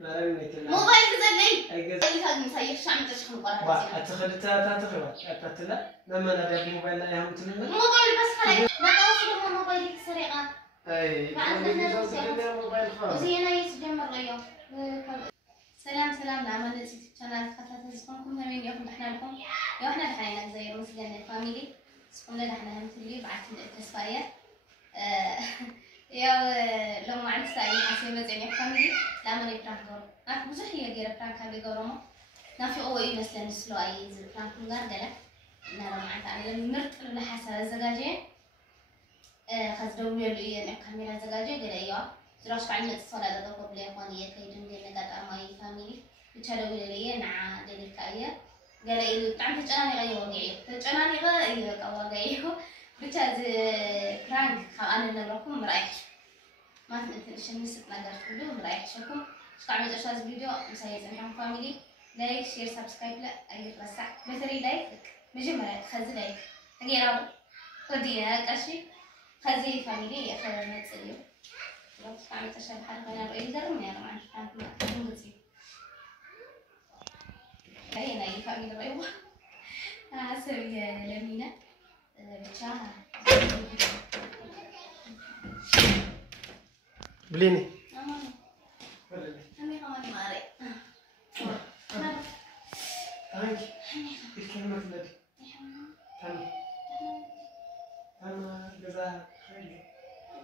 ما رميت موبايل زلي أي اللي كان مسيح شعم تشخن قرار وا أتخلتها تتخوى أتتلا لما نرجع موبايل لا يهم تلنا موبايل بس خلاص ما توصل هو موبايلك سريعة أي موبايل خلاص وزينا يسجمر ريو سلام لعمل القناة خطات تزكونكم همين يوم دحنا لكم يوم احنا دحنا زي مسجن الفاميلي سكون لنا احنا همتلي بعت تسفاية يا لو ما عندك ساعي حسي مزعني فاميلي لا ما نبران دور أنا بزح هي غير بران كابي قرما نافي أوي مثلا سلو أي زي بران كونغار دلا نرى معك أنا لما مرت ولا حاسة الزجاجة خذ دولي اللي الكاميرا الزجاجة قال أيوة زراش فعلنا اتصال على ضبط بلي إخوانية كيدن قلنا قد أماي فاميلي بتشاركوا لي نع دليل كأيه قال إيه تعرف تجاني غير وقعيه تجاني غير وقعيه بتشاز برانك خلأنا نروحكم مرايح ما تنتظر شمس نقدر كله مرايح شكم شكرا جزيلا الفيديو مساعدة معكم فاميلي لايك شير سبسكرايب لا أي رسع مثلي لايك مجمرة خذ لايك غيره خدينا كشي خذي فاميلي يا خذ ما تسليو لو تعمل تشرب حد غير رأي درم يا رمان كانت ما تنقصي هاي أنا فاميلي رأيوه أسوي لمينا بتشاها بليني أمي كمان ماري هاي الكلمة التي أنا جزاها خير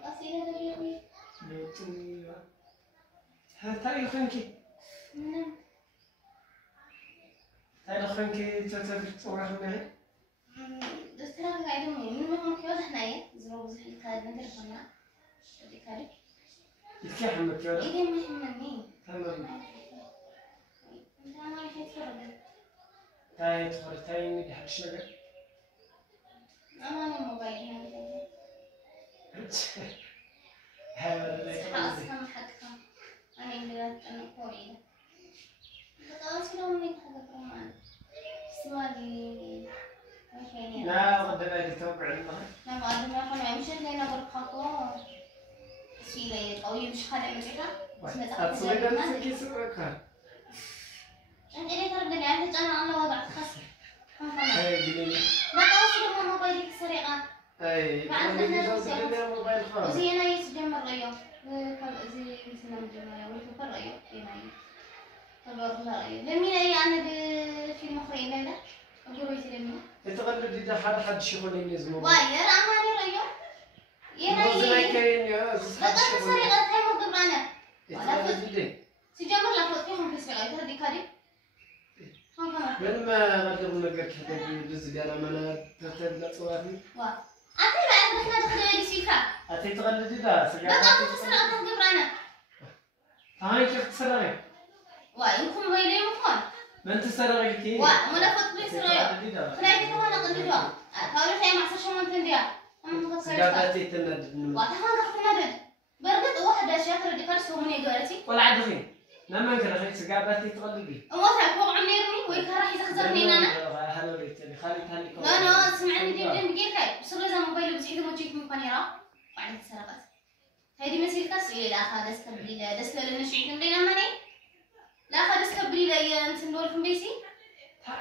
أصيلة دبيوي بيتني هاي خنكي هاي خنكي تتبع صورة معي دستنا قاعدين من هم كيوز حناية زرو زحي كاد ندير فنا شدي كاري يتكي حمد كيوز إيه ما يهمني تمام أنت أنا راح يتفرج تاي تخرج تاي ندي حد شنقة أنا موبايل هذا خلاص كم حد كم أنا إنجلت أنا قوية بس لو مني حاجة كمان سمالي لا غدا بعد توقع الماء لا ما أدري ما أنا مش اللي أنا برقاقو سيلة قوي مش خالع مجرا أتصيد أنا سكي سوكا أنت ليه ترى بدي أنت أنا وضعت خاص أي بليني ما توصل هو موبايلك سريعة أي موبايل خاص وزي أنا يسجمر ريو زي مثلا مجمع ويفو بريو يناي تبارك الله ريو لمين أي أنا في المخرين لا أقول ويتي لمين يتغلب إذا حد شغل ينزل واي أنا أماني ريو يناي كاين يا لا تفسري غير هاي مو قبلنا يتغلب سجمر لا فوت فيهم في سرعة تردي كاري من ما غدر نقدر كذا بيجز قال أنا تتبع صواري وا أتي بعد نحن دخلنا لي سيكا أتي تغلب إذا لا تأخذ تسرع تهم قبلنا هاي كيف تسرعي وا يمكن ويلي مكان ما أنت سرعي كي وا ما فوت بلي سرعة خلاص كده أنا قلت له كاولي شيء ما صار شو من تنديا أنا متذكرة قاعدتي تندد وا تهم قلت ندد برد واحد أشياء تردي كارس هو من يقولتي ولا عدخين لما أنت رخيت قاعدتي تغلبي وما فوق عميرني ويكره يخزرني أنا هلا ريتني خالي هالي لا سمعني دي بقيل كاي بس لازم موبايلي بتحيد موجيك من كانيرا بعد سرقت هذه مسير كسر لا خالص كبري لا دس لا نشيك لنا ماني لا خالص كبري لا أنت نقولكم بيسي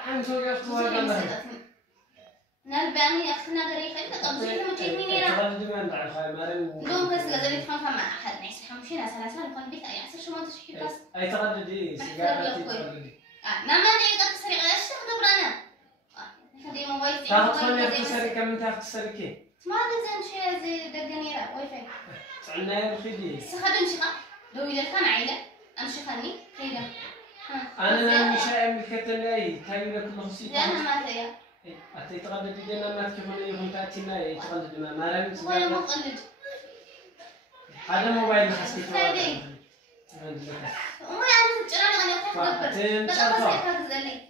أنت وقفتوا ولا نربعني أختنا غريقة إذا قبضي موجيك منيرا تغلب من بعد خاي مارن دوم كسر غزالي تفهم فما أحد نعيش حمشينا سلاسل نكون بيت أي عسر شو ما تشكي بس أي تغلبي سجارتي تغلبي نعم أنا قد تسرق إيش تاخذ برانا خدي موبايل تاخذ تسرق كم تاخذ تسرقي ما لازم شيء زي دقنيرة واي فاي عنا بخدي سخدم شقة لو إذا كان عيلة أمشي خلني كيدا أنا مش أعمل كتلاي تايلة كل خصيص لا أنا ما زيها أتي تغلب دينا ما تكفون يوم تأتي ما يتغلب ما رمت ولا مقلد هذا موبايل حسيت سيدي وما يعني تجراني أنا أتحدث بس بس هيك زلي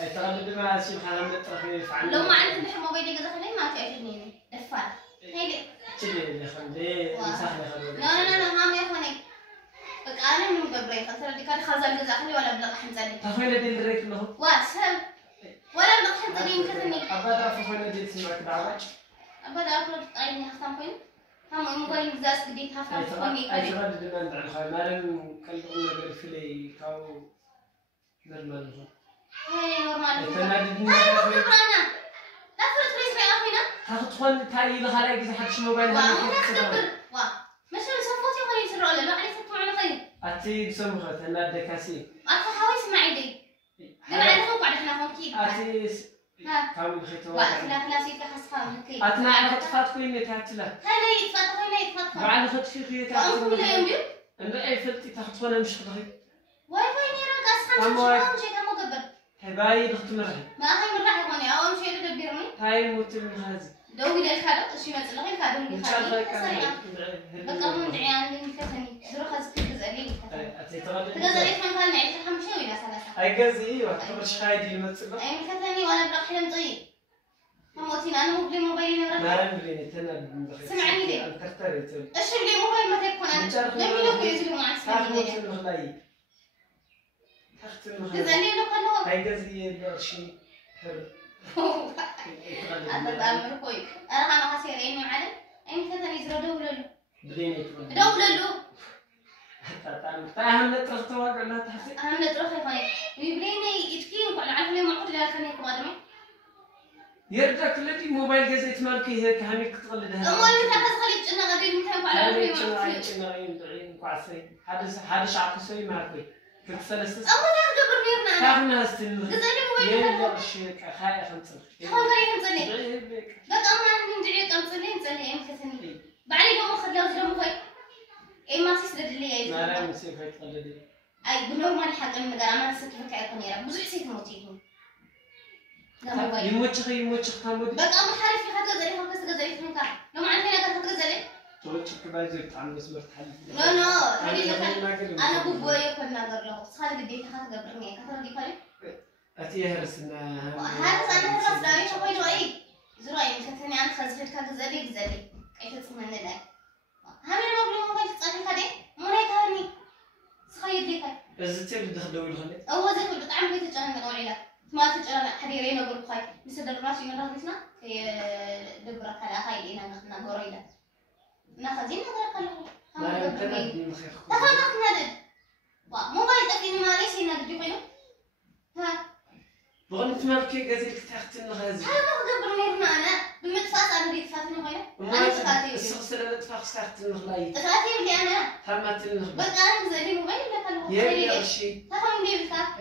أي تغلب ما أسيب حنا نترفي فعلا لو ما عندك بحر موبايلي كذا خليه ما تعرفني دفار هيك تجي اللي خليه مسحنا خليه لا ما يخوني بس أنا من قبل خسر دي كان خزل كذا خليه ولا بلق حنزلي تخيل دي الريك له واسهل ولا بلق حنزلي يمكنني أبدا أفهم دي تسمعك بعوج أبدا أفرض أيني أختم فين هم موبايل زاس بدي تفهم فوني أي تغدد من عن خاي مالن كلبنا بالفلي كاو نرمل هاي نورمال تنادي هاي خبرنا لا فرت ليش ما أخينا تاخذ تاي إذا خلاك إذا حدش موبايل وأنا أخبر مش صفوتي خلي يسرع ولا ما عليه ستمع على خير أتي بسمخة تنادي كاسي أتحاول اسمعي دي لما أنا بعد إحنا هون كيف أتي كم خيتوا وأخلا سيد حسها من كي أتنا على خطفات كوين تعتلا هاي يتفاتها بعد خط في خيط وأنكم لا يوميو إن أي فلتي تاخذونه مش خطفي واي فاي نيرا قاس خمسة شيء كم قبل هاي ضغط مرحي ما هاي مرة هوني أول شيء تدبرني هاي موتل هذا دوي للكادو شيء مثلا غير كادو من خالي بقى من دعيان من كثني زروق هذا كذا زلي كذا زلي كم كان نعيش هم شيء ولا سلاسة أي جزء وتبرش خايدي المثل أي كثني وأنا بروح حلم طيب هم وتين أنا مو بلي موبايلي نورا ما نبليني تنا سمعني لي ترتري تل إيش بلي موبايل ما تكون أنا لم يلوك يزلوا مع تاخذ السنين المغلاي تاخذ المغلاي كذا لي لو كانوا أي جزء شيء هذا تأمر كوي أنا ما خسر أي معلم أي كثني زرو دولة بليني دولة فاهم نترخ تواقع لا تحسي أهم نترخ فاي ويبليني يتكين ولا عارف ليه معقول لا كان يكون أدمي يرجع كل دي موبايل جزيت مالكي هيك هنيك تقلدها أمال متى خليت أنا غادي متى على هذا شعب سوي معكوي كنت سلسل أمال أنا برنيرنا كافنا استل قزالي موبايل يلا الشيء خايف خمسة هون غادي نصلي بس أمر أنا ندعي نصلي كثني بعدين يوم أخذ له موبايل إيه ما تسرد لي أي ما لا مسير هيك تقلدي أي بنورمال حق المقدار ما نسيت فكرة يكون يرى بزح سيت موتيهم يموتش خامود بس أمر حارف في خاطر زلي خمسة غزالي في مكان لو ما عندنا كان خاطر زلي توتش كبايزر تعمل اسمه تحل أنا بوبوي كنا نقدر له صار بدي تاخذ قبرني كثر دي كاري أتي هرسنا هذا أنا هرس دايش أقول له أي زراعي كثني عن خزفت كذا زلي كيف تسمعني لا هم الموبايل موبايل تصحي كده مو هيك هني صخيد لي كده إذا تبي تدخل الخلية أول زي كل طعم في تجارة مقولة ما تجارة حريرين أقول بخاي مثل الراسي من راسنا في دبرة كلا خاي لنا نحن قرينا ناخذين نقدر كله ما يمكن تفهم نادد موبايل تكيني ما ليش نادد يقولوا ها بغنت مالكي قزيل تحت الغاز هذا ما قدر نيرنا أنا بمتفاس أنا بدي تفاس من غيره أنا تفاتي السلسلة اللي تفاس تحت الغلاي تفاتي بدي أنا تمت الغلاي بس أنا بزلي موبايل لا كله يا شيء تفهم لي بتاع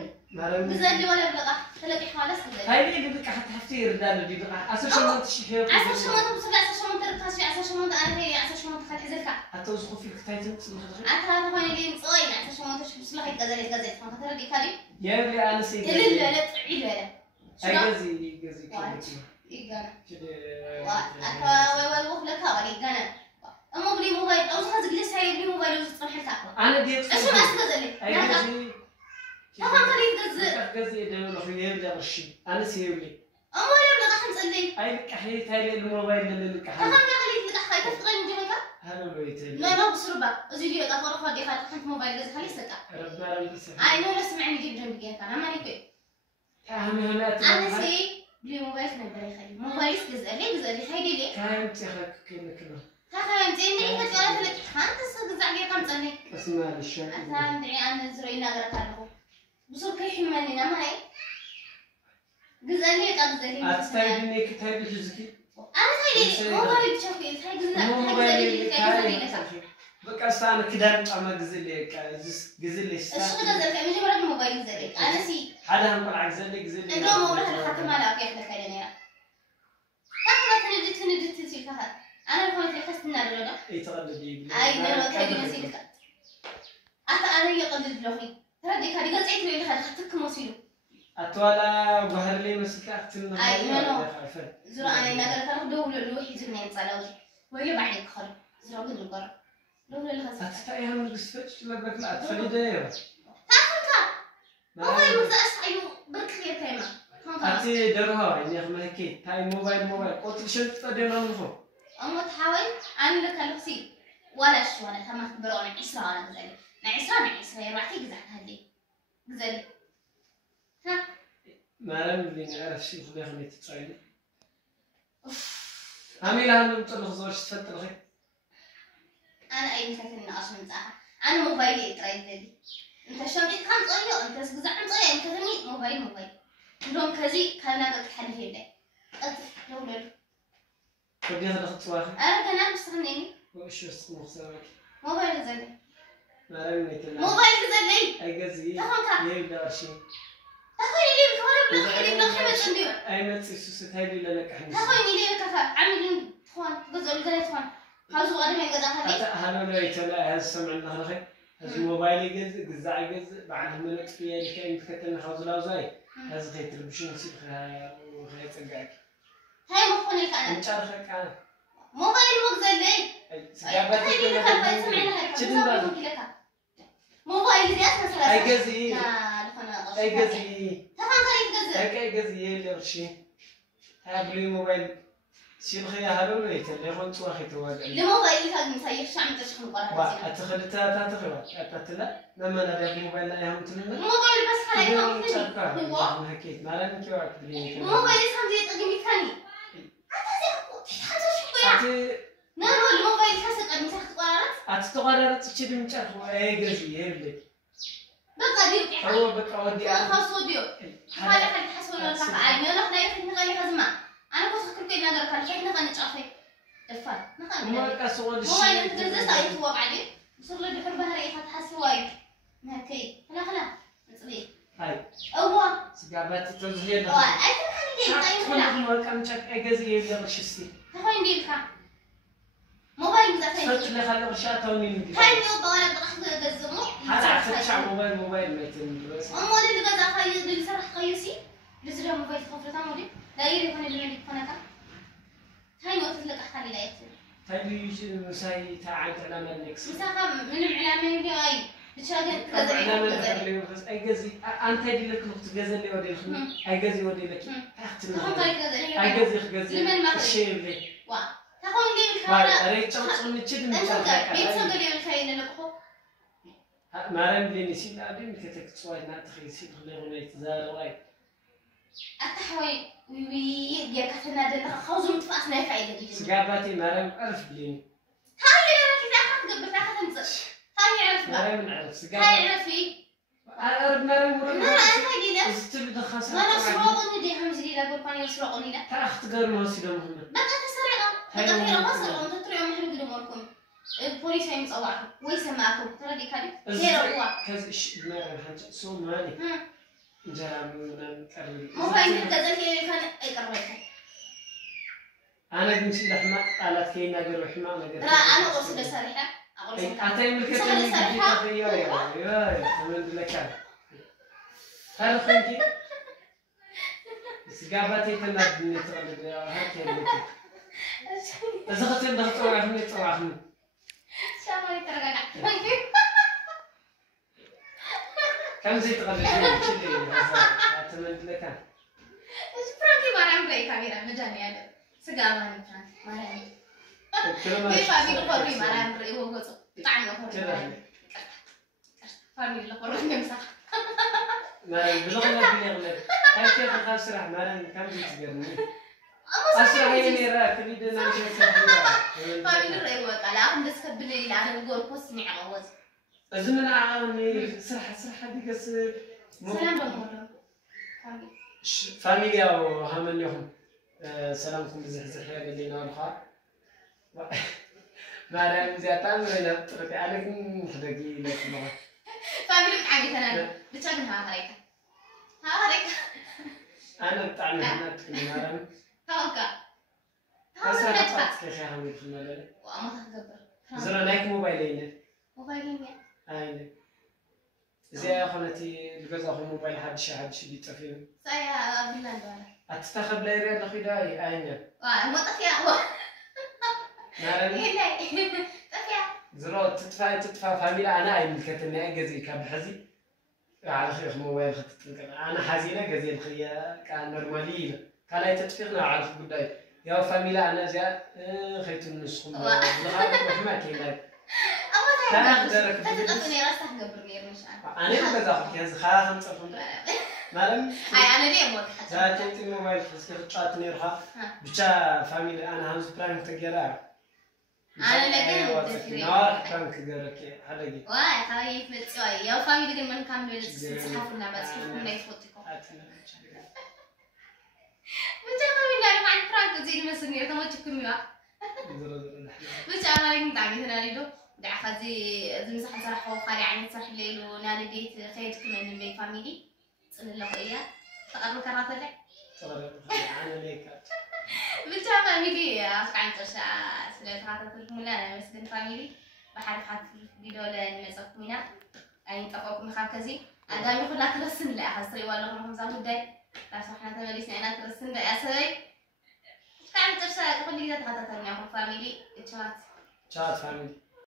بزلي ولا بلقى تلاقي خالص بزلي هاي اللي بدك حتحفتي ردان دي بقى أسر شو ما تشحيه عسر شو ما تبص عسر شو ما تركز عسر شو ما أنا هي عسر شو ما تخلي حزلك حتى وزخو فيك تايتن تصلح عسر هذا هو اللي مصوين عسر شو ما تشوف صلح الجزء فما ترى دي كاري يا اللي أنا سيد لا لا تعيد لا أي جزي كذا إيجانا وأكوا وخلك هذا إيجانا أما بلي موبايل أو خذ جلس هاي بلي موبايل وزت فرح الكعبة أنا ديت أشوف أسكت أي جزي تفهم خليت جزي ده لو في يبدأ الشيء أنا سيولي أما لا بلغ خمس اللي أي لك حيت هاي الموبايل اللي لك تفهم يا خليت لك حاجة كيف تغني جهك هلا بيتي لا بسربة أزيدي أطفال خدي خالد خمس موبايل جز خلي سكة ربنا ربنا أي نور اسمعني جيب جنبي كيف أنا ما نكوي أنا سي بلي موبايل نبري خلي موبايل جزء هاي لي كان تخك كذا ها انتي اللي كنت ولا تلك انت صدق زعقي قام تاني اسمع الشيء انا ندعي انا زرينا غير كانوا بصور كي حملنا ما هي جزالي قبزلي استايدني كتاب جزكي انا سايدي موبايل بتشوفي هاي جزالي بقى سانا كده اما جزلي جزلي ايش غزلك مش مرة موبايل جزالي انا سي حدا هم قال جزلي انت ما ولا حتى ما لا كيف لك انا ما تنجد تسيل فهد أنا بقول لك خست النار ولا؟ يترددي. أي نار كذي نسيلك. أنا يقدر بلوخي. ترى ديك هذه قلت عيد لي خدتك موسيلو. أتوالا ظهر لي مسكت أكتر. أي نو. زرا أنا نقدر تاخذ دولة لوحي زرنا نصلاوي. ولا بعدك خل. زرا بدل برا. دولة الخس. أتفقي هم السفج لا بك لا أتفقي ده. تاخذها. هو يمزح أيوه بركلي كلمة. أتي درها يعني هم هيك. هاي موبايل. قلت شنت تدينا منه. أما تحاول أنا لك الوسيل ولا شو أنا تم خبروني عسرة أنا غزالي نعسرة يا روحي جزعت هذي غزالي ها ما لم نعرف شيء خلينا نتصايد عميل هم نطلع زوج تفتر غير أنا أي مثلا نقاش من صح أنا موبايلي تراي ذلي أنت شميت كم طريقة أنت سجزع عن طريقة أنت ترمي موبايل لون كذي كان أنا بتحل في ده أطف لولد بدي هذا خطوة أنا كان بستخدمني وش اسمه خسارك موبايل زلي ما رمي كلام موبايل زلي أي قزي تفهم يبدأ شيء تخيل لي كمان بلا خلي بلا خمس عندي أي ما تسوس هاي بلا لك إحنا تخيل لي كذا عاملين خوان جزء الجزء خوان هذا قدام يجزا هذي هلا لا يتلا هذا سمعنا هذا هذا موبايل جزء جزء بعد هم نتفيا اللي كان يتكتل هذا لا زاي هذا خيط البشون نسيب خيا وخيط تجاك هاي مخوني كأنا مش عارف كان موبايل مغزل لي سجابات هاي كذا سمعنا هاي موبايل زي أسمع أي جزء لا أي جزء تفهم خلي جزء أي جزء اللي رشي هذا موبايل شيل خيا هذا ولا يتلا يخون تواخي تواجع الموبايل كان مسير شعم تشخن قرار أتخلتها أتخلت لما نبي الموبايل لا يهم تلنا الموبايل بس خلي هو هكيت ما لنا كيو أكبرين الموبايل سام زي تقدمي ثاني أنت نارو الموبايل كاسك قد مسحت قرارات أتتقررت تشيل من شرح أي جزء يبلي بقى ديو هو بقى ودي خاصو ديو هذا حد حسون ولا عالمي ولا خلاص يفهم غير خزمة أنا كنت أفكر كده نقدر كان شيء نقدر نتعافى دفع نقدر ما كسول الشيء موبايل أنت جزء سايت هو بعدين صار له بحربها رأي فتح سواي ما كي خلا نصلي هاي هو سجابات تزهير أي تخلي دي طيب ما كان شاف أي جزء يبلي رشيسي تخوين دي كا موبايل مزافين صرت لي خلي رشاته ونين هاي نيوبا ولا بتاخذ جزمو هذا عشان موبايل ما يتم بس أمور اللي جزا خير اللي سرح قيسي لزرع موبايل خفرة مودي لا يري كون اللي ملك فناك هاي نوت لك أخلي لا يكتب هاي يجي مساي تعاد على مالكس مساحة من العلامة اللي هاي بتشاهد كذا علامة أي جزء أنت هدي لك نقطة جزء اللي ودي لك أي جزء ودي لك تخون طريق كذا أي جزء الشيء اللي وا تخون لي بالكاميرا أريد تقول نتشد من أنت بيت سجل لي بالكاميرا لكو ما رأيك لي نسيت أبي مكتك تصوير ناتخي نسيت خليه هنا يتزار واي التحوي ويا كفنا ده خوزم تفاصنا فايدة دي سجاباتي ما رأيك أعرف بلين هاي أنا كذا أخذ قبل أخذ نزل هاي عرفت ما رأيك نعرف سجابات هاي عرفي أعرف ما رأيك مرة لا أنا هاي لا استلو دخل أنا سرقوني دي هم زي لا بركان يسرقوني لا تأخذ غير ما سيدهم هنا بقى تسرقة بقى في مصر أنت ترى يوم حلو قدامكم البوليس هيمس أوعكم ويسمعكم ترى دي كذي هي رقوة كذا إيش ما حاجة سو مالي جرام من كارل مو فاهم كذا هي كان أي كربتها أنا قمت لحمة قالت كينا قالوا حمام لا أنا قصد صريحة أقول أتى من كتير صريحة يا تمام لك هذا خنجي سجاباتي تنادني تقول هاكي بيتي إذا خطين ضغط وعهني توعهني شامل ترجع كم زي تغلبني كذي أتمنى لك إيش فرانكي ما رأيك لي كاميرا مجاني هذا سجاباني فرانكي ما رأيك كيف أبي القري ما رأيك هو قصة طعم القري فاميلي القري يمسح ما بلغنا بيغلب هاي كيف الخاص راح ما رأيك كم زي تقرني أصلا هي راك اللي دنا نشوف فاميلي الرأي وقع لا أخذ بس كبلي لا أنا بقول قصني على وز أظن أنا عاوني صراحة دي قص سلام بالمرة فاميليا وهم اليوم سلامكم بزحزح يا قلي نارخا ما رأيك زي تامرنا ترى على كم خدقي لك ما فاميلي عادي ثنا بتشانها هريك ها هريك أنا بتعلم هنا تكلم هاكا هذا حطت كيف يا حميد في الملل وأما تكبر زرنا نايك موبايلين موبايلين أين زي أخواتي الجزء أخو موبايل حد شي بيتفهم سايا بلان دولا أتستخدم ليري أنا خداي أين ما تفيا هو نارني لا تفيا زرو تدفع فاميلا أنا أي ملكتني أجزي كبحزي على خير موبايل خدت أنا حزينة جزي الخيا كان نورمالين كان لا تتفقنا على الجداي يا فاميلا أنا جاء خيت النسخ ما كينا تاخذ تتقني راسك قبرني مش عارفه أنا بزاف كيز خاهم تصفون مالم هاي أنا ليه موت حتى ذاتي الموبايل فسكت شاتني رها بتشا فاميلا أنا هم سبرانك تجرا أنا لقيت ذكري نار كانك جرك حلقي واي خايف بتسوي يا فاميلي قال من كامل تصحفنا بس كيفكم لا يفوتكم بتعمل لنا مع الفرانك زي المسنية تما تشكم يا بتعمل لنا تعمل هنا ليدو دع خزي زمسح صراحة وقاري عن صح الليل ونادي ديت خير كمان من بي فاميلي صل الله خير تقرب كرات ده أنا ليك بتعمل فاميلي عن تشا سلسلة هذا الملا بس بين فاميلي بحرف حرف فيديو للمسك منا أي تقوم خاكزي أنا يقول لا ترسم لا حصري ولا هم زادوا داي بس إحنا تملي أنا ترسم لا أسوي كان تشا تقول لي إذا تغطى تاني أخو فاميلي تشات شات فاميلي